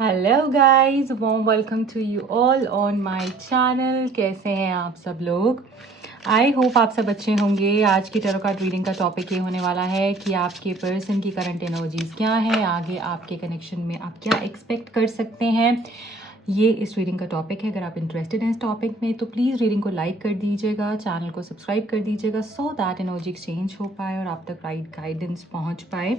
Hello guys, warm welcome to you all on my channel. कैसे हैं आप सब लोग? आई होप आप सब अच्छे होंगे। आज की टैरो कार्ड रीडिंग का टॉपिक ये होने वाला है कि आपके पर्सन की करंट एनर्जीज क्या है, आगे आपके कनेक्शन में आप क्या एक्सपेक्ट कर सकते हैं। ये इस रीडिंग का टॉपिक है। अगर आप इंटरेस्टेड हैं इस टॉपिक में तो प्लीज़ रीडिंग को लाइक कर दीजिएगा, चैनल को सब्सक्राइब कर दीजिएगा सो दैट एनर्जी एक्सचेंज हो पाए और आप तक राइट गाइडेंस पहुंच पाए।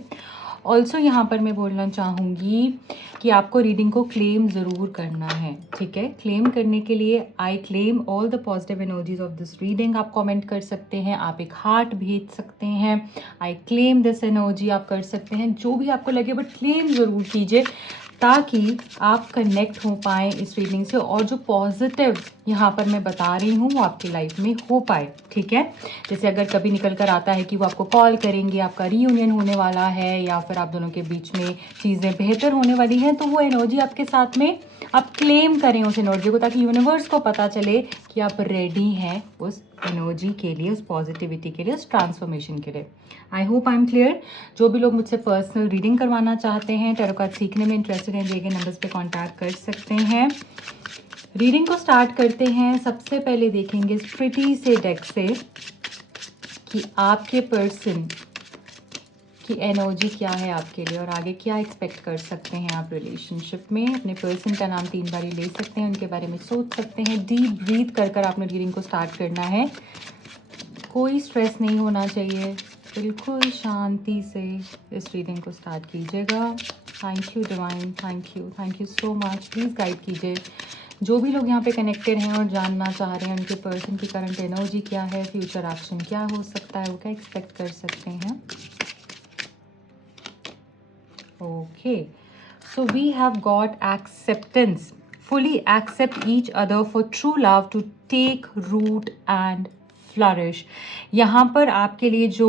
ऑल्सो यहाँ पर मैं बोलना चाहूँगी कि आपको रीडिंग को क्लेम ज़रूर करना है, ठीक है। क्लेम करने के लिए I claim all the positive energies of this reading आप कमेंट कर सकते हैं, आप एक हार्ट भेज सकते हैं, आई क्लेम दिस एनर्जी आप कर सकते हैं, जो भी आपको लगे, बट क्लेम ज़रूर कीजिए ताकि आप कनेक्ट हो पाए इस रीडिंग से और जो पॉजिटिव यहाँ पर मैं बता रही हूँ वो आपकी लाइफ में हो पाए, ठीक है। जैसे अगर कभी निकल कर आता है कि वो आपको कॉल करेंगे, आपका रीयूनियन होने वाला है या फिर आप दोनों के बीच में चीज़ें बेहतर होने वाली हैं, तो वो एनर्जी आपके साथ में आप क्लेम करें उस एनर्जी को, ताकि यूनिवर्स को पता चले कि आप रेडी हैं उस एनर्जी के लिए, उस पॉजिटिविटी के लिए, उस ट्रांसफॉर्मेशन के लिए। I hope I am clear. जो भी लोग मुझसे पर्सनल रीडिंग करवाना चाहते हैं, टैरो कार्ड सीखने में इंटरेस्टेड हैं, दिए गए नंबर्स पे कांटेक्ट कर सकते हैं। रीडिंग को स्टार्ट करते हैं। सबसे पहले देखेंगे इस प्रिटी से डेक से कि आपके पर्सन की एनर्जी क्या है आपके लिए और आगे क्या एक्सपेक्ट कर सकते हैं आप रिलेशनशिप में। अपने पर्सन का नाम 3 बार ले सकते हैं, उनके बारे में सोच सकते हैं। डीप ब्रीथ कर कर आपने रीडिंग को स्टार्ट करना है। कोई स्ट्रेस नहीं होना चाहिए, बिल्कुल शांति से इस रीडिंग को स्टार्ट कीजिएगा। Thank you divine, thank you so much. Please guide कीजिए जो भी लोग यहाँ पे कनेक्टेड हैं और जानना चाह रहे हैं उनके पर्सन की करंट एनर्जी क्या है, फ्यूचर एक्शन क्या हो सकता है, वो क्या एक्सपेक्ट कर सकते हैं। Okay, so we have got acceptance. Fully accept each other for true love to take root and flourish. यहाँ पर आपके लिए जो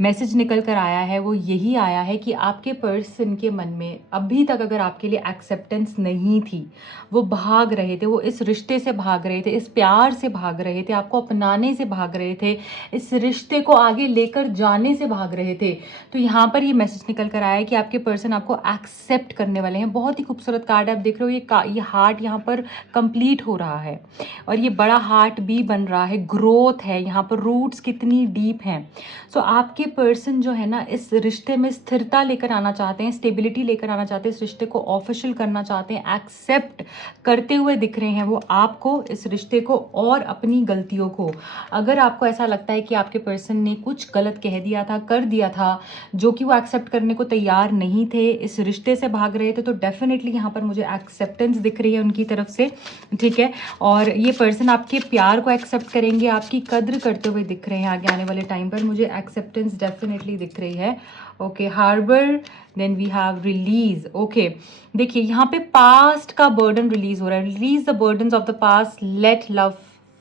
मैसेज निकल कर आया है वो यही आया है कि आपके पर्सन के मन में अभी तक अगर आपके लिए एक्सेप्टेंस नहीं थी, वो भाग रहे थे, वो इस रिश्ते से भाग रहे थे, इस प्यार से भाग रहे थे, आपको अपनाने से भाग रहे थे, इस रिश्ते को आगे लेकर जाने से भाग रहे थे, तो यहाँ पर ये मैसेज निकल कर आया है कि आपके पर्सन आपको एक्सेप्ट करने वाले हैं। बहुत ही खूबसूरत कार्ड है, आप देख रहे हो ये हार्ट यहाँ पर कंप्लीट हो रहा है और ये बड़ा हार्ट भी बन रहा है, ग्रोथ है यहाँ पर, रूट्स कितनी डीप हैं। सो आपके पर्सन जो है ना इस रिश्ते में स्थिरता लेकर आना चाहते हैं, स्टेबिलिटी लेकर आना चाहते हैं, इस रिश्ते को ऑफिशियल करना चाहते हैं, एक्सेप्ट करते हुए दिख रहे हैं वो आपको, इस रिश्ते को और अपनी गलतियों को। अगर आपको ऐसा लगता है कि आपके पर्सन ने कुछ गलत कह दिया था, कर दिया था, जो कि वो एक्सेप्ट करने को तैयार नहीं थे, इस रिश्ते से भाग रहे थे, तो डेफिनेटली यहाँ पर मुझे एक्सेप्टेंस दिख रही है उनकी तरफ से, ठीक है। और ये पर्सन आपके प्यार को एक्सेप्ट करेंगे, आपकी कद्र करते हुए दिख रहे हैं आगे आने वाले टाइम पर, मुझे एक्सेप्टेंस डेफिनेटली दिख रही है। Okay, harbour, then we have release. Okay, देखिए यहाँ पे पास्ट का बर्डन रिलीज हो रहा है। Release the burdens of the past, let love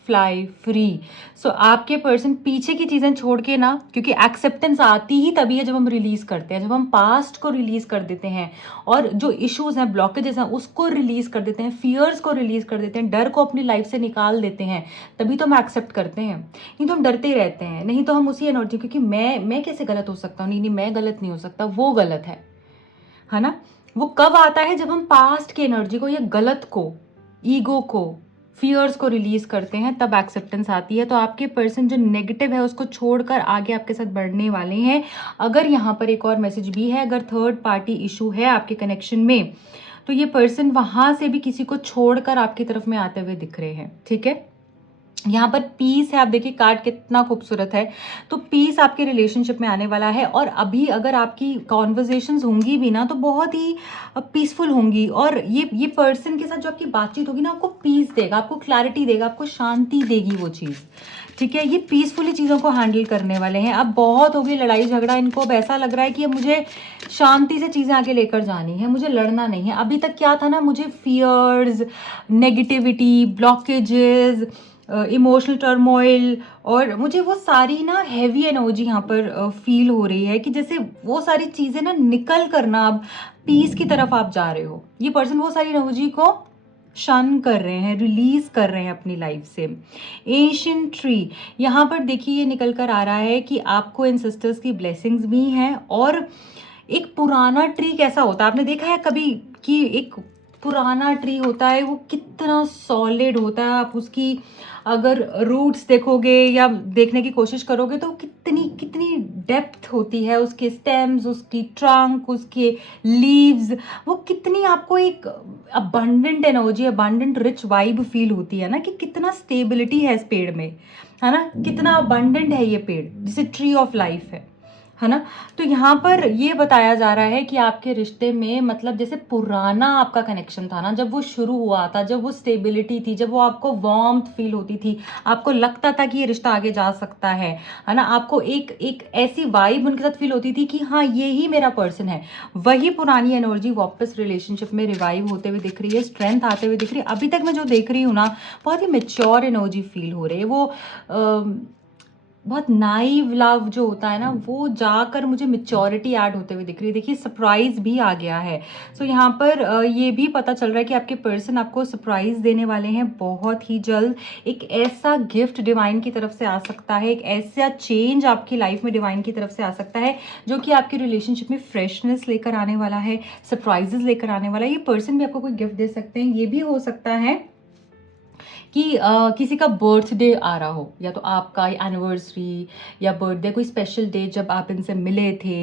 fly free. So आपके पर्सन पीछे की चीज़ें छोड़ के ना, क्योंकि एक्सेप्टेंस आती ही तभी है जब हम रिलीज करते हैं, जब हम पास्ट को रिलीज कर देते हैं और जो इश्यूज हैं, ब्लॉकेजेस हैं, उसको रिलीज कर देते हैं, फियर्स को रिलीज कर देते हैं, डर को अपनी लाइफ से निकाल देते हैं, तभी तो हम एक्सेप्ट करते हैं। नहीं तो हम डरते ही रहते हैं, नहीं तो हम उसी एनर्जी, क्योंकि मैं कैसे गलत हो सकता हूँ, नहीं मैं गलत नहीं हो सकता, वो गलत है ना। वो कब आता है जब हम पास्ट की एनर्जी को या गलत को, ईगो को, फियर्स को रिलीज करते हैं, तब एक्सेप्टेंस आती है। तो आपके पर्सन जो नेगेटिव है उसको छोड़कर आगे आपके साथ बढ़ने वाले हैं। अगर यहाँ पर एक और मैसेज भी है, अगर थर्ड पार्टी इशू है आपके कनेक्शन में, तो ये पर्सन वहां से भी किसी को छोड़कर आपकी तरफ में आते हुए दिख रहे हैं, ठीक है। यहाँ पर पीस है, आप देखिए कार्ड कितना खूबसूरत है, तो पीस आपके रिलेशनशिप में आने वाला है। और अभी अगर आपकी कॉन्वर्जेशंस होंगी भी ना तो बहुत ही पीसफुल होंगी, और ये पर्सन के साथ जो आपकी बातचीत होगी ना आपको पीस देगा, आपको क्लैरिटी देगा, आपको शांति देगी वो चीज़, ठीक है। ये पीसफुली चीज़ों को हैंडल करने वाले हैं। अब बहुत हो गई लड़ाई झगड़ा, इनको अब ऐसा लग रहा है कि अब मुझे शांति से चीज़ें आगे लेकर जानी है, मुझे लड़ना नहीं है। अभी तक क्या था ना, मुझे fears, negativity, blockages, emotional turmoil, और मुझे वो सारी ना हैवी एनर्जी यहाँ पर फील हो रही है कि जैसे वो सारी चीज़ें ना निकल कर ना अब पीस की तरफ आप जा रहे हो। ये पर्सन वो सारी एनर्जी को शन कर रहे हैं, रिलीज कर रहे हैं अपनी लाइफ से। एंशिएंट ट्री, यहाँ पर देखिए ये निकल कर आ रहा है कि आपको एंसेस्टर्स की ब्लेसिंग्स भी हैं। और एक पुराना ट्री कैसा होता है, आपने देखा है कभी कि एक पुराना ट्री होता है वो कितना सॉलिड होता है, आप उसकी अगर रूट्स देखोगे या देखने की कोशिश करोगे तो कितनी कितनी डेप्थ होती है उसके स्टेम्स, उसकी ट्रंक, उसके लीव्स, वो कितनी आपको एक abundant energy, abundant rich vibe feel होती है ना, कि कितना स्टेबिलिटी है इस पेड़ में, है ना, कितना अबंडेंट है ये पेड़, जिसे ट्री ऑफ लाइफ है ना। तो यहाँ पर ये बताया जा रहा है कि आपके रिश्ते में मतलब जैसे पुराना आपका कनेक्शन था ना, जब वो शुरू हुआ था, जब वो स्टेबिलिटी थी, जब वो आपको वार्मथ फील होती थी, आपको लगता था कि ये रिश्ता आगे जा सकता है ना, आपको एक एक ऐसी वाइब उनके साथ फील होती थी कि हाँ ये ही मेरा पर्सन है, वही पुरानी एनर्जी वापस रिलेशनशिप में रिवाइव होते हुए दिख रही है, स्ट्रेंथ आते हुए दिख रही है। अभी तक मैं जो देख रही हूँ ना, बहुत ही मेच्योर एनर्जी फील हो रही है, वो बहुत नाइव लव जो होता है ना, वो जाकर मुझे मेच्योरिटी ऐड होते हुए दिख रही है। देखिए सरप्राइज भी आ गया है। सो यहाँ पर ये भी पता चल रहा है कि आपके पर्सन आपको सरप्राइज देने वाले हैं बहुत ही जल्द। एक ऐसा गिफ्ट डिवाइन की तरफ से आ सकता है, एक ऐसा चेंज आपकी लाइफ में डिवाइन की तरफ से आ सकता है जो कि आपके रिलेशनशिप में फ्रेशनेस लेकर आने वाला है, सरप्राइजेस लेकर आने वाला है। ये पर्सन भी आपको कोई गिफ्ट दे सकते हैं। ये भी हो सकता है कि किसी का बर्थडे आ रहा हो, या तो आपका एनिवर्सरी या बर्थडे, कोई स्पेशल डे जब आप इनसे मिले थे,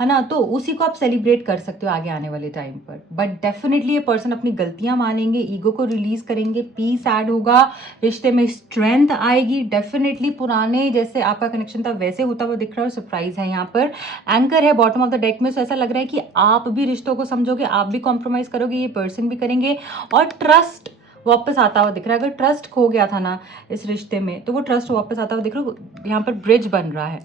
है ना, तो उसी को आप सेलिब्रेट कर सकते हो आगे आने वाले टाइम पर। बट डेफिनेटली ये पर्सन अपनी गलतियां मानेंगे, ईगो को रिलीज करेंगे, पीस ऐड होगा, रिश्ते में स्ट्रेंथ आएगी। डेफिनेटली पुराने जैसे आपका कनेक्शन था वैसे होता हुआ दिख रहा है। सरप्राइज है यहाँ पर, एंकर है बॉटम ऑफ द डेक में। सो ऐसा लग रहा है कि आप भी रिश्तों को समझोगे, आप भी कॉम्प्रोमाइज करोगे, ये पर्सन भी करेंगे, और ट्रस्ट वापस आता हुआ दिख रहा है। अगर ट्रस्ट खो गया था ना इस रिश्ते में, तो वो ट्रस्ट वापस आता हुआ दिख रहा है। यहाँ पर ब्रिज बन रहा है,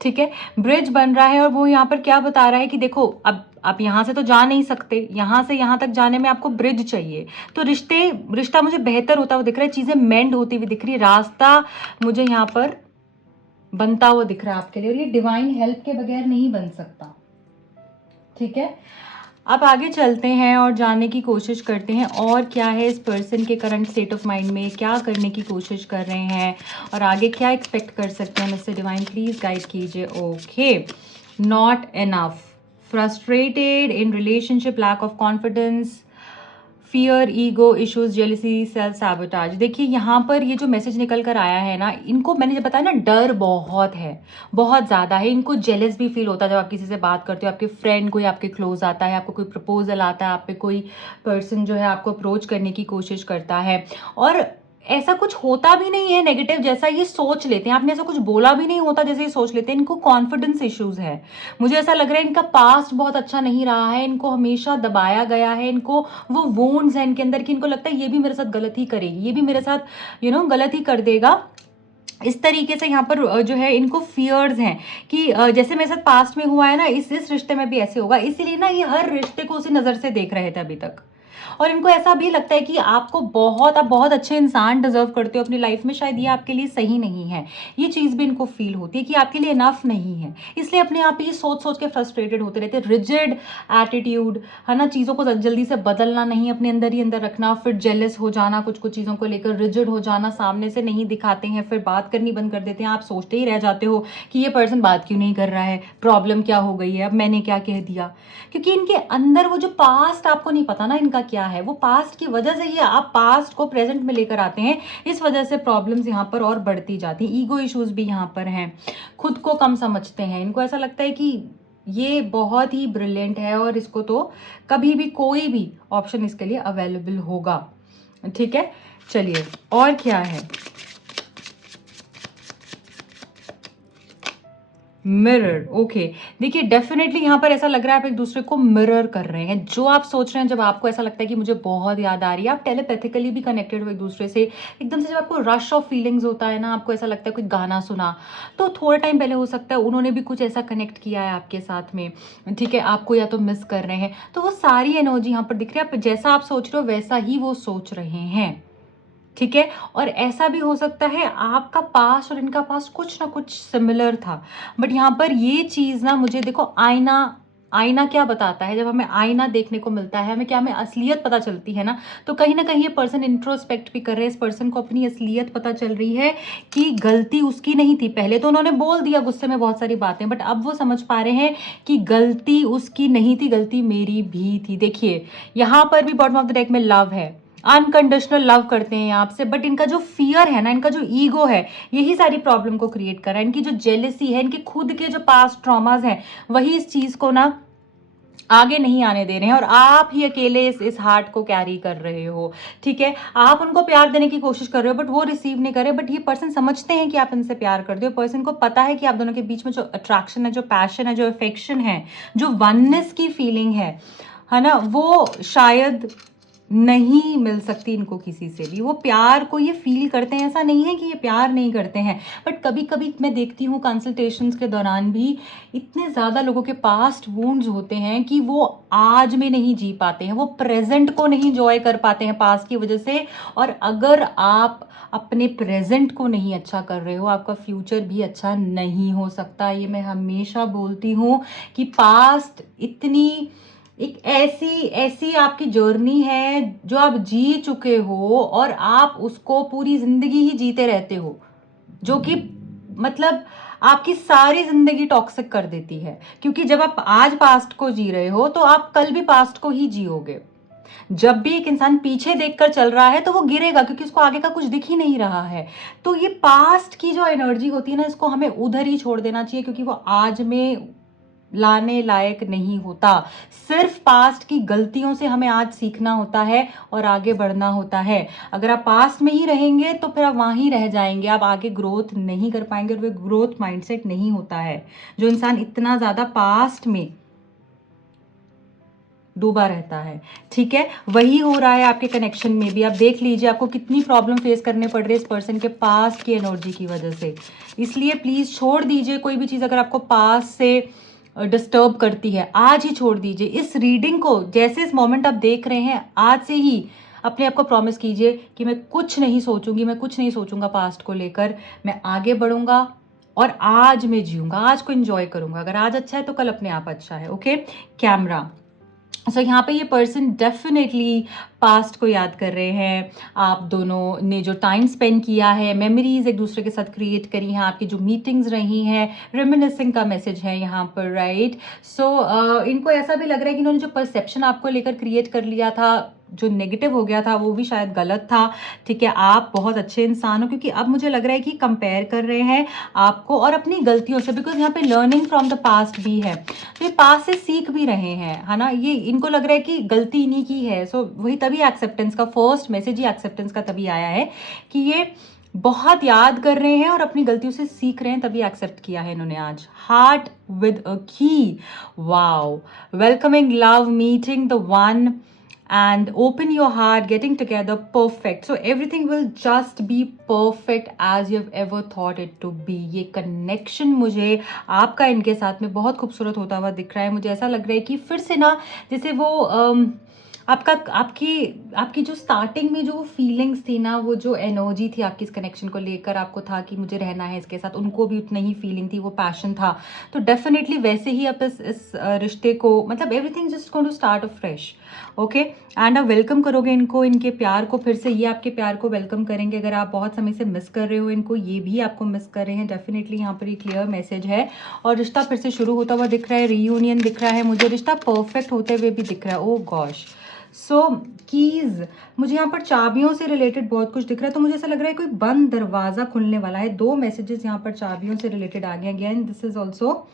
ठीक है, ब्रिज बन रहा है। और वो यहाँ पर क्या बता रहा है कि देखो अब आप यहाँ से तो जा नहीं सकते, यहाँ से यहाँ तक जाने में आपको ब्रिज चाहिए। तो रिश्ता मुझे बेहतर होता हुआ दिख रहा है, चीजें मेंड होती हुई दिख रही है, रास्ता मुझे यहाँ पर बनता हुआ दिख रहा है आपके लिए, और ये डिवाइन हेल्प के बगैर नहीं बन सकता, ठीक है। अब आगे चलते हैं और जानने की कोशिश करते हैं और क्या है इस पर्सन के करंट स्टेट ऑफ माइंड में, क्या करने की कोशिश कर रहे हैं और आगे क्या एक्सपेक्ट कर सकते हैं मिस्टर डिवाइन। प्लीज गाइड कीजिए। Okay, not enough, frustrated in relationship, lack of confidence, fear, ego issues, jealousy, self sabotage. देखिए यहाँ पर ये जो मैसेज निकल कर आया है ना, इनको मैंने जब बताया ना, डर बहुत है, बहुत ज़्यादा है। इनको जेलस भी फील होता है जब आप किसी से बात करते हो, आपके फ्रेंड कोई आपके क्लोज आता है, आपको कोई प्रपोजल आता है, आप पे कोई पर्सन जो है आपको अप्रोच करने की कोशिश करता है, और ऐसा कुछ होता भी नहीं है नेगेटिव जैसा ये सोच लेते हैं। आपने ऐसा कुछ बोला भी नहीं होता जैसे ये सोच लेते हैं। इनको कॉन्फिडेंस इश्यूज है। मुझे ऐसा लग रहा है इनका पास्ट बहुत अच्छा नहीं रहा है, इनको हमेशा दबाया गया है, इनको वो वोन्स है इनके अंदर कि इनको लगता है ये भी मेरे साथ गलत ही करेगी, ये भी मेरे साथ गलत ही कर देगा। इस तरीके से यहाँ पर जो है इनको फियर्स हैं कि जैसे मेरे साथ पास्ट में हुआ है ना, इस रिश्ते में भी ऐसे होगा। इसीलिए ना ये हर रिश्ते को उसी नजर से देख रहे थे अभी तक। और इनको ऐसा भी लगता है कि आप बहुत अच्छे इंसान डिजर्व करते हो अपनी लाइफ में, शायद ये आपके लिए सही नहीं है। ये चीज भी इनको फील होती है कि आपके लिए इनफ नहीं है, इसलिए अपने आप ही सोच सोच के फ्रस्ट्रेटेड होते रहते हैं। रिजिड एटीट्यूड, है ना, चीजों को जल्दी से बदलना नहीं, अपने अंदर ही अंदर रखना, फिर जेलस हो जाना कुछ कुछ चीजों को लेकर, रिजिड हो जाना, सामने से नहीं दिखाते हैं, फिर बात करनी बंद कर देते हैं। आप सोचते ही रह जाते हो कि ये पर्सन बात क्यों नहीं कर रहा है, प्रॉब्लम क्या हो गई है, अब मैंने क्या कह दिया। क्योंकि इनके अंदर वो जो पास्ट आपको नहीं पता ना इनका क्या है, वो पास्ट की वजह से ही आप पास्ट को प्रेजेंट में लेकर आते हैं, इस वजह से प्रॉब्लम्स यहाँ पर और बढ़ती जाती हैं। ईगो इश्यूज भी यहाँ पर हैं, खुद को कम समझते हैं, इनको ऐसा लगता है कि ये बहुत ही ब्रिलियंट है और इसको तो कभी भी कोई भी ऑप्शन इसके लिए अवेलेबल होगा, ठीक है। चलिए और क्या है। Mirror, okay. देखिए डेफिनेटली यहाँ पर ऐसा लग रहा है आप एक दूसरे को मिरर कर रहे हैं। जो आप सोच रहे हैं, जब आपको ऐसा लगता है कि मुझे बहुत याद आ रही है, आप टेलीपैथिकली भी कनेक्टेड हो एक दूसरे से। एकदम से जब आपको रश ऑफ फीलिंग्स होता है ना, आपको ऐसा लगता है कोई गाना सुना, तो थोड़ा टाइम पहले हो सकता है उन्होंने भी कुछ ऐसा कनेक्ट किया है आपके साथ में, ठीक है, आपको या तो मिस कर रहे हैं। तो वो सारी एनर्जी यहाँ पर दिख रही है। आप जैसा आप सोच रहे हो वैसा ही वो सोच रहे हैं, ठीक है। और ऐसा भी हो सकता है आपका पास्ट और इनका पास्ट कुछ ना कुछ सिमिलर था, बट यहाँ पर ये चीज ना मुझे देखो आईना आईना क्या बताता है, जब हमें आईना देखने को मिलता है, हमें क्या, हमें असलियत पता चलती है ना, तो कहीं ना कहीं ये पर्सन इंट्रोस्पेक्ट भी कर रहे हैं, इस पर्सन को अपनी असलियत पता चल रही है कि गलती उसकी नहीं थी। पहले तो उन्होंने बोल दिया गुस्से में बहुत सारी बातें, बट अब वो समझ पा रहे हैं कि गलती उसकी नहीं थी, गलती मेरी भी थी। देखिए यहाँ पर भी बॉटम ऑफ द डेक में लव है, अनकंडीशनल लव करते हैं आपसे, बट इनका जो फियर है ना, इनका जो ईगो है, यही सारी प्रॉब्लम को क्रिएट कर रहा है। इनकी जो जेलेसी है, इनके खुद के जो पास्ट ट्रॉमाज हैं, वही इस चीज को ना आगे नहीं आने दे रहे हैं, और आप ही अकेले इस हार्ट को कैरी कर रहे हो। ठीक है, आप उनको प्यार देने की कोशिश कर रहे हो, बट वो रिसीव नहीं कर रहे, बट ये पर्सन समझते हैं कि आप इनसे प्यार करते हो। पर्सन को पता है कि आप दोनों के बीच में जो अट्रैक्शन है, जो पैशन है, जो अफेक्शन है, जो वननेस की फीलिंग है ना, वो शायद नहीं मिल सकती इनको किसी से भी। वो प्यार को ये फील करते हैं, ऐसा नहीं है कि ये प्यार नहीं करते हैं, बट कभी कभी मैं देखती हूँ कंसल्टेशंस के दौरान भी इतने ज़्यादा लोगों के पास्ट वुंड्स होते हैं कि वो आज में नहीं जी पाते हैं, वो प्रेजेंट को नहीं एंजॉय कर पाते हैं पास्ट की वजह से। और अगर आप अपने प्रेजेंट को नहीं अच्छा कर रहे हो, आपका फ्यूचर भी अच्छा नहीं हो सकता। ये मैं हमेशा बोलती हूँ कि पास्ट इतनी एक ऐसी ऐसी आपकी जर्नी है जो आप जी चुके हो, और आप उसको पूरी जिंदगी ही जीते रहते हो, जो कि मतलब आपकी सारी जिंदगी टॉक्सिक कर देती है। क्योंकि जब आप आज पास्ट को जी रहे हो, तो आप कल भी पास्ट को ही जियोगे। जब भी एक इंसान पीछे देखकर चल रहा है, तो वो गिरेगा, क्योंकि उसको आगे का कुछ दिख ही नहीं रहा है। तो ये पास्ट की जो एनर्जी होती है ना, इसको हमें उधर ही छोड़ देना चाहिए, क्योंकि वो आज में लाने लायक नहीं होता। सिर्फ पास्ट की गलतियों से हमें आज सीखना होता है और आगे बढ़ना होता है। अगर आप पास्ट में ही रहेंगे तो फिर आप वहीं रह जाएंगे, आप आगे ग्रोथ नहीं कर पाएंगे, और वो ग्रोथ माइंडसेट नहीं होता है। जो इंसान इतना ज्यादा पास्ट में डूबा रहता है, ठीक है, वही हो रहा है आपके कनेक्शन में भी। आप देख लीजिए आपको कितनी प्रॉब्लम फेस करने पड़ रही है इस पर्सन के पास की एनर्जी की वजह से। इसलिए प्लीज छोड़ दीजिए कोई भी चीज अगर आपको पास से डिस्टर्ब करती है, आज ही छोड़ दीजिए इस रीडिंग को। जैसे इस मोमेंट आप देख रहे हैं, आज से ही अपने आप को प्रॉमिस कीजिए कि मैं कुछ नहीं सोचूंगी, मैं कुछ नहीं सोचूंगा पास्ट को लेकर, मैं आगे बढ़ूंगा और आज मैं जीऊंगा, आज को एंजॉय करूंगा। अगर आज अच्छा है तो कल अपने आप अच्छा है। Okay, camera. सो यहाँ पे ये पर्सन डेफिनेटली पास्ट को याद कर रहे हैं। आप दोनों ने जो टाइम स्पेंड किया है, मेमोरीज एक दूसरे के साथ क्रिएट करी हैं, आपकी जो मीटिंग्स रही हैं, रेमिनिसिंग का मैसेज है यहाँ पर, राइट। सो इनको ऐसा भी लग रहा है कि इन्होंने जो परसेप्शन आपको लेकर क्रिएट कर लिया था, जो नेगेटिव हो गया था, वो भी शायद गलत था। ठीक है, आप बहुत अच्छे इंसान हो, क्योंकि अब मुझे लग रहा है कि कंपेयर कर रहे हैं आपको और अपनी गलतियों से, बिकॉज यहाँ पे लर्निंग फ्रॉम द पास्ट भी है। तो ये पास्ट से सीख भी रहे हैं, है ना। ये इनको लग रहा है कि गलती इन्हीं की है। सो वही तभी एक्सेप्टेंस का फर्स्ट मैसेज ही एक्सेप्टेंस का तभी आया है कि ये बहुत याद कर रहे हैं और अपनी गलतियों से सीख रहे हैं, तभी एक्सेप्ट किया है इन्होंने आज। हार्ट विद अ की, wow, welcoming love, meeting the one and open your heart, getting together, perfect. So everything will just be perfect as you've ever thought it to be. ये connection मुझे आपका इनके साथ में बहुत खूबसूरत होता हुआ दिख रहा है। मुझे ऐसा लग रहा है कि फिर से ना, जैसे वो आपका आपकी जो स्टार्टिंग में जो फीलिंग्स थी ना, वो जो एनर्जी थी आपकी इस कनेक्शन को लेकर, आपको था कि मुझे रहना है इसके साथ, उनको भी उतना ही फीलिंग थी, वो पैशन था। तो डेफिनेटली वैसे ही आप इस रिश्ते को, मतलब everything just going to start fresh. Okay, and आप वेलकम करोगे इनको, इनके प्यार को, फिर से ये आपके प्यार को वेलकम करेंगे। अगर आप बहुत समय से मिस कर रहे हो इनको, ये भी आपको मिस कर रहे हैं। डेफिनेटली यहाँ पर ये क्लियर मैसेज है, और रिश्ता फिर से शुरू होता हुआ दिख रहा है, रीयूनियन दिख रहा है मुझे, रिश्ता परफेक्ट होते हुए भी दिख रहा है। Oh gosh. सो कीज, मुझे यहाँ पर चाबियों से रिलेटेड बहुत कुछ दिख रहा है, तो मुझे ऐसा लग रहा है कोई बंद दरवाजा खुलने वाला है। दो मैसेजेस यहाँ पर चाबियों से रिलेटेड आ गए। Again this is also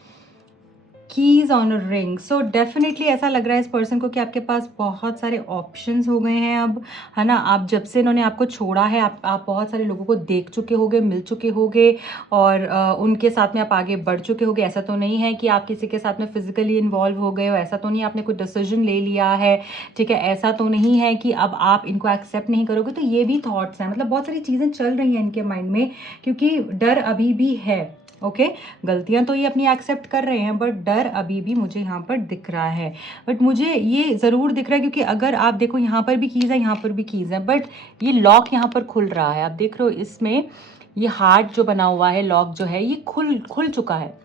keys on a ring. So definitely ऐसा लग रहा है इस पर्सन को कि आपके पास बहुत सारे ऑप्शंस हो गए हैं अब, है ना। आप जब से इन्होंने आपको छोड़ा है, आप बहुत सारे लोगों को देख चुके होगे, मिल चुके होगे, और उनके साथ में आप आगे बढ़ चुके होगे। ऐसा तो नहीं है कि आप किसी के साथ में फिजिकली इन्वॉल्व हो गए हो, ऐसा तो नहीं आपने कोई डिसीजन ले लिया है, ठीक है, ऐसा तो नहीं है कि अब आप इनको एक्सेप्ट नहीं करोगे। तो ये भी थॉट्स हैं, मतलब बहुत सारी चीज़ें चल रही हैं इनके माइंड में, क्योंकि डर अभी भी है। ओके, गलतियां तो ये अपनी एक्सेप्ट कर रहे हैं, बट डर अभी भी मुझे यहाँ पर दिख रहा है। बट मुझे ये ज़रूर दिख रहा है, क्योंकि अगर आप देखो यहाँ पर भी कीज़ है, यहाँ पर भी कीज़ है, बट ये लॉक यहाँ पर खुल रहा है। आप देख रहे हो इसमें ये हार्ट जो बना हुआ है, लॉक जो है ये खुल चुका है।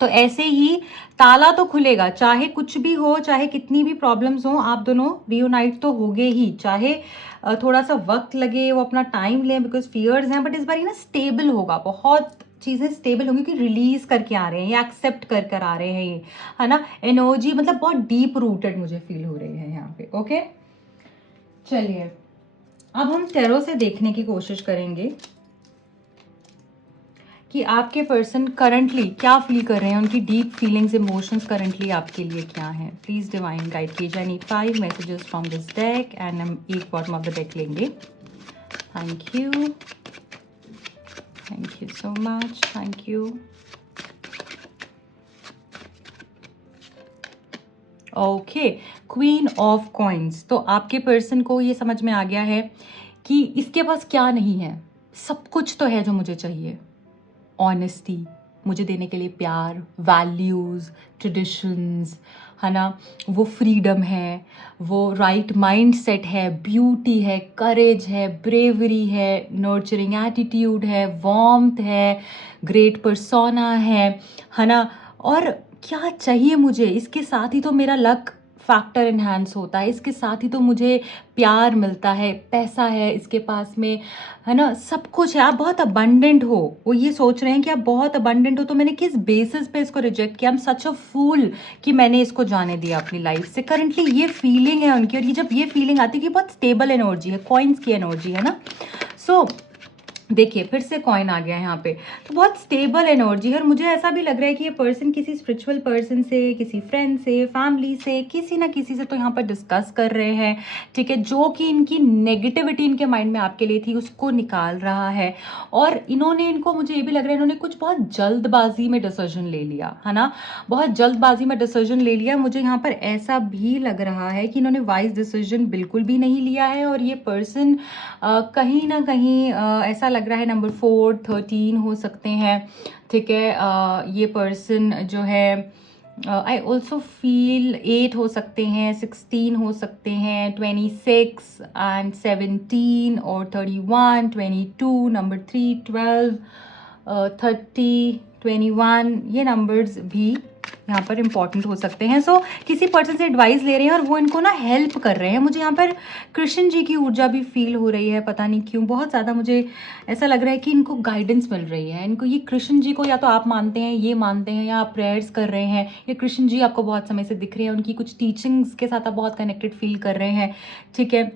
तो ऐसे ही ताला तो खुलेगा, चाहे कुछ भी हो, चाहे कितनी भी प्रॉब्लम्स हो, आप दोनों रियूनाइट तो होगे ही, चाहे थोड़ा सा वक्त लगे, वो अपना टाइम लें, बिकॉज फियर्स हैं, बट इस बार ये ना स्टेबल होगा, बहुत चीज़ें स्टेबल होंगी, कि रिलीज करके आ रहे हैं या एक्सेप्ट कर कर आ रहे हैं ये, है ना। एनर्जी मतलब बहुत डीप रूटेड मुझे फील हो रही है यहाँ पे। ओके, चलिए अब हम टैरो से देखने की कोशिश करेंगे कि आपके पर्सन करंटली क्या फील कर रहे हैं, उनकी डीप फीलिंग्स, इमोशंस करंटली आपके लिए क्या हैं। प्लीज डिवाइन गाइड कीजिए। I need 5 messages from this deck and हम एक बॉटम ऑफ द डेक लेंगे। Thank you, thank you so much, thank you. Okay, queen of coins. तो आपके पर्सन को ये समझ में आ गया है कि इसके पास क्या नहीं है, सब कुछ तो है जो मुझे चाहिए। ऑनेस्टी, मुझे देने के लिए प्यार, वैल्यूज़, ट्रेडिशंस, है ना, वो फ्रीडम है, वो राइट माइंड सेट है, ब्यूटी है, करेज है, ब्रेवरी है, नर्चरिंग एटीट्यूड है, वार्मथ है, ग्रेट पर्सोना है ना। और क्या चाहिए मुझे, इसके साथ ही तो मेरा लक फैक्टर इन्हांस होता है, इसके साथ ही तो मुझे प्यार मिलता है, पैसा है इसके पास में, है ना, सब कुछ है। आप बहुत अबंडेंट हो, वो ये सोच रहे हैं कि आप बहुत अबंडेंट हो, तो मैंने किस बेसिस पे इसको रिजेक्ट किया, आई एम सच अ फूल कि मैंने इसको जाने दिया अपनी लाइफ से। करंटली ये फीलिंग है उनकी, और ये जब ये फीलिंग आती है कि बहुत स्टेबल एनर्जी है, कॉइन्स की एनर्जी है ना। सो देखिए फिर से कॉइन आ गया है यहाँ पे, तो बहुत स्टेबल एनर्जी है। और मुझे ऐसा भी लग रहा है कि ये पर्सन किसी स्पिरिचुअल पर्सन से, किसी फ्रेंड से, फैमिली से, किसी ना किसी से तो यहाँ पर डिस्कस कर रहे हैं, ठीक है, जो कि इनकी नेगेटिविटी इनके माइंड में आपके लिए थी उसको निकाल रहा है। और इन्होंने, इनको मुझे ये भी लग रहा है इन्होंने कुछ बहुत जल्दबाजी में डिसीजन ले लिया, है ना, बहुत जल्दबाजी में डिसीजन ले लिया। मुझे यहाँ पर ऐसा भी लग रहा है कि इन्होंने वाइज डिसीजन बिल्कुल भी नहीं लिया है। और ये पर्सन कहीं ना कहीं ऐसा लग रहा है नंबर 4, 13 हो सकते हैं, ठीक है। ये पर्सन जो है आई ऑल्सो फील 8 हो सकते हैं, 16 हो सकते हैं, 26 एंड 17 और 31, 22, नंबर 3, 12, 30, 21, ये नंबर्स भी यहाँ पर इंपॉर्टेंट हो सकते हैं। सो किसी पर्सन से एडवाइस ले रहे हैं और वो इनको ना हेल्प कर रहे हैं। मुझे यहाँ पर कृष्ण जी की ऊर्जा भी फील हो रही है, पता नहीं क्यों, बहुत ज़्यादा मुझे ऐसा लग रहा है कि इनको गाइडेंस मिल रही है। इनको ये कृष्ण जी को या तो आप मानते हैं, ये मानते हैं, या आप प्रेयर्स कर रहे हैं, ये कृष्ण जी आपको बहुत समय से दिख रहे हैं, उनकी कुछ टीचिंग्स के साथ आप बहुत कनेक्टेड फील कर रहे हैं, ठीक है।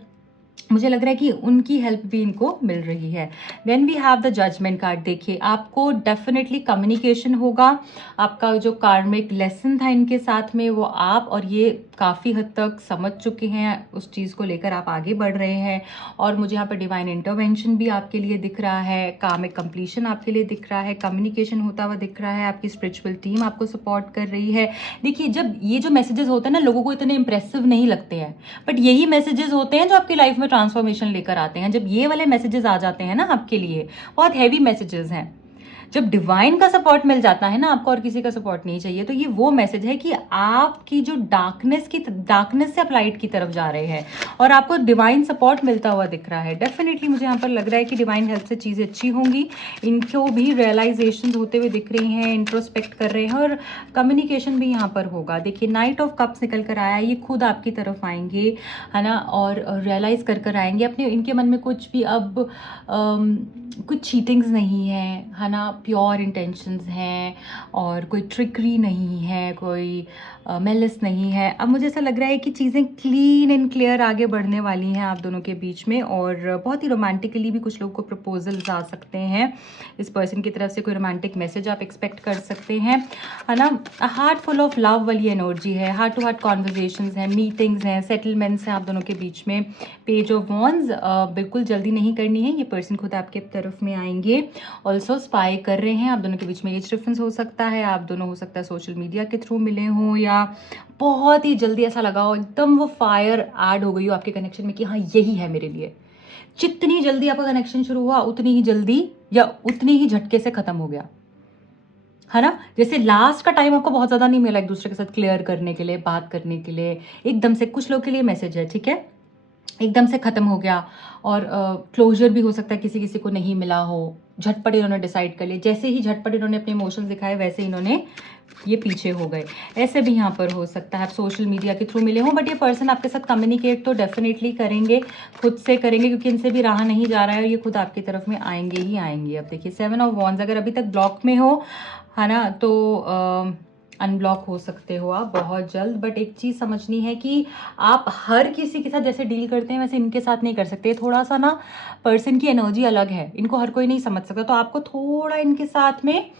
मुझे लग रहा है कि उनकी हेल्प भी इनको मिल रही है। Then we have the judgment card. देखिए आपको डेफिनेटली कम्युनिकेशन होगा, आपका जो कार्मिक लेसन था इनके साथ में वो आप और ये काफ़ी हद तक समझ चुके हैं, उस चीज़ को लेकर आप आगे बढ़ रहे हैं। और मुझे यहाँ पर डिवाइन इंटरवेंशन भी आपके लिए दिख रहा है, कार्मिक कंप्लीशन आपके लिए दिख रहा है, कम्युनिकेशन होता हुआ दिख रहा है, आपकी स्पिरिचुअल टीम आपको सपोर्ट कर रही है। देखिए जब ये जो मैसेजेस होते हैं ना, लोगों को इतने इंप्रेसिव नहीं लगते हैं, बट यही मैसेजेस होते हैं जो आपकी लाइफ में ट्रांसफॉर्मेशन लेकर आते हैं। जब ये वाले मैसेजेस आ जाते हैं ना आपके लिए, बहुत हैवी मैसेजेस हैं, जब डिवाइन का सपोर्ट मिल जाता है ना आपको और किसी का सपोर्ट नहीं चाहिए, तो ये वो मैसेज है कि आपकी जो डार्कनेस से आप लाइट की तरफ जा रहे हैं और आपको डिवाइन सपोर्ट मिलता हुआ दिख रहा है। डेफिनेटली मुझे यहाँ पर लग रहा है कि डिवाइन हेल्प से चीज़ें अच्छी होंगी, इनको भी रियलाइजेशन होते हुए दिख रही हैं, इंट्रोस्पेक्ट कर रहे हैं और कम्युनिकेशन भी यहाँ पर होगा। देखिए नाइट ऑफ कप्स निकल कर आया, ये खुद आपकी तरफ आएंगे, है ना, और रियलाइज कर आएंगे अपने, इनके मन में कुछ भी अब कुछ चीटिंग्स नहीं है ना, प्योर इंटेंशंस हैं और कोई ट्रिकरी नहीं है, कोई मेलिस नहीं है। अब मुझे ऐसा लग रहा है कि चीज़ें क्लीन एंड क्लियर आगे बढ़ने वाली हैं आप दोनों के बीच में, और बहुत ही रोमांटिकली भी कुछ लोग को प्रपोजल्स आ सकते हैं, इस पर्सन की तरफ से कोई रोमांटिक मैसेज आप एक्सपेक्ट कर सकते हैं, है ना। हार्ट फुल ऑफ लव वाली एनर्जी है, हार्ट टू हार्ट कॉन्वर्जेशंस हैं, मीटिंग्स हैं, सेटलमेंट्स हैं आप दोनों के बीच में। पेज ऑफ वॉन्ड्स बिल्कुल जल्दी नहीं करनी है, ये पर्सन खुद आपके तरफ में आएंगे। ऑल्सो स्पाई कर रहे हैं, आप दोनों के बीच में एज डिफरेंस हो सकता है, आप दोनों हो सकता है सोशल मीडिया के थ्रू मिले हों, या बहुत ही जल्दी ऐसा लगा हो, एकदम वो फायर ऐड हो गई हो आपके कनेक्शन में कि हाँ यही है मेरे लिए। जितनी जल्दी आपका कनेक्शन शुरू हुआ उतनी ही जल्दी या उतनी ही झटके से खत्म हो गया, है ना। जैसे लास्ट का टाइम आपको बहुत ज़्यादा नहीं मिला एक दूसरे के साथ क्लियर करने के लिए, बात करने के लिए, एकदम से कुछ लोग के लिए मैसेज है, ठीक है, एकदम से ख़त्म हो गया। और क्लोजर भी हो सकता है, किसी किसी को नहीं मिला हो, झटपट इन्होंने डिसाइड कर लिया, जैसे ही झटपट इन्होंने अपने इमोशंस दिखाए वैसे इन्होंने ये पीछे हो गए, ऐसे भी यहाँ पर हो सकता है। आप सोशल मीडिया के थ्रू मिले हों, बट ये पर्सन आपके साथ कम्युनिकेट तो डेफिनेटली करेंगे, खुद से करेंगे, क्योंकि इनसे भी रहा नहीं जा रहा है और ये खुद आपकी तरफ में आएंगे ही आएंगे। अब देखिए 7 ऑफ वॉन्ड्स, अगर अभी तक ब्लॉक में हो, है ना, तो अनब्लॉक हो सकते हो आप बहुत जल्द। बट एक चीज़ समझनी है कि आप हर किसी के साथ जैसे डील करते हैं वैसे इनके साथ नहीं कर सकते। थोड़ा सा ना पर्सन की एनर्जी अलग है, इनको हर कोई नहीं समझ सकता, तो आपको थोड़ा इनके साथ में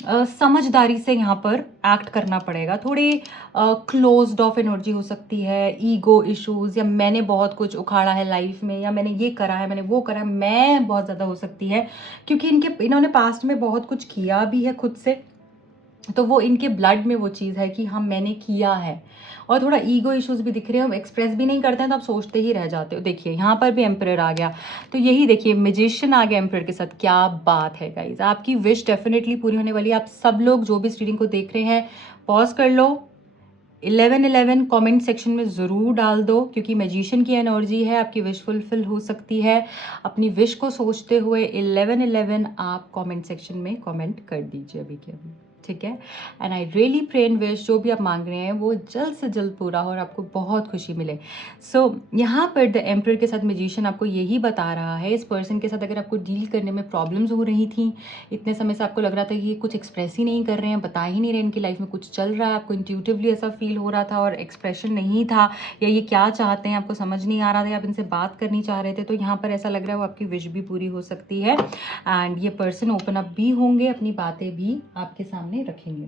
समझदारी से यहाँ पर एक्ट करना पड़ेगा। थोड़ी क्लोज्ड ऑफ एनर्जी हो सकती है, ईगो इश्यूज, या मैंने बहुत कुछ उखाड़ा है लाइफ में, या मैंने ये करा है, मैंने वो करा है, मैं बहुत ज़्यादा हो सकती है, क्योंकि इन्होंने पास्ट में बहुत कुछ किया भी है खुद से, तो वो इनके ब्लड में वो चीज़ है कि हाँ मैंने किया है। और थोड़ा ईगो इश्यूज भी दिख रहे हैं, हम एक्सप्रेस भी नहीं करते हैं तो आप सोचते ही रह जाते हो। देखिए यहाँ पर भी एम्परर आ गया, तो यही देखिए मैजिशियन आ गया एम्परर के साथ। क्या बात है गाइज, आपकी विश डेफिनेटली पूरी होने वाली है। आप सब लोग जो भी इस रीडिंग को देख रहे हैं, पॉज कर लो, 1111 कमेंट सेक्शन में ज़रूर डाल दो, क्योंकि मैजिशियन की एनर्जी है, आपकी विश फुलफिल हो सकती है। अपनी विश को सोचते हुए 1111 आप कमेंट सेक्शन में कमेंट कर दीजिए अभी के अभी, ठीक है। And I really pray and wish जो भी आप मांग रहे हैं वो जल्द से जल्द पूरा हो और आपको बहुत खुशी मिले। सो यहाँ पर द एम्परर के साथ मैजिशियन आपको यही बता रहा है, इस पर्सन के साथ अगर आपको डील करने में प्रॉब्लम्स हो रही थी, इतने समय से आपको लग रहा था कि ये कुछ एक्सप्रेस ही नहीं कर रहे हैं, बता ही नहीं रहे इनकी लाइफ में कुछ चल रहा है, आपको इंट्यूटिवली ऐसा फील हो रहा था और एक्सप्रेशन नहीं था, या ये क्या चाहते हैं आपको समझ नहीं आ रहा था, आप इनसे बात करनी चाह रहे थे, तो यहाँ पर ऐसा लग रहा है वो आपकी विश भी पूरी हो सकती है। एंड ये पर्सन ओपन अप भी होंगे, अपनी बातें भी आपके सामने रखेंगे।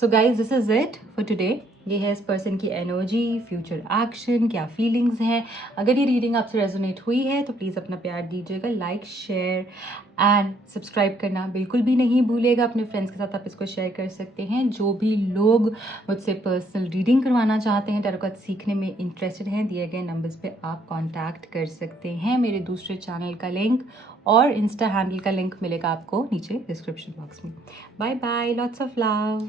So guys this is it for today. ये है इस पर्सन की एनर्जी, फ्यूचर एक्शन, क्या फीलिंग्स हैं। अगर ये रीडिंग आपसे रेजोनेट हुई है तो प्लीज़ अपना प्यार दीजिएगा, लाइक शेयर एंड सब्सक्राइब करना बिल्कुल भी नहीं भूलिएगा। अपने फ्रेंड्स के साथ आप इसको शेयर कर सकते हैं। जो भी लोग मुझसे पर्सनल रीडिंग करवाना चाहते हैं, टैरो कार्ड सीखने में इंटरेस्टेड हैं, दिए गए नंबर्स पे आप कांटेक्ट कर सकते हैं। मेरे दूसरे चैनल का लिंक और इंस्टा हैंडल का लिंक मिलेगा आपको नीचे डिस्क्रिप्शन बॉक्स में। Bye bye, lots of love.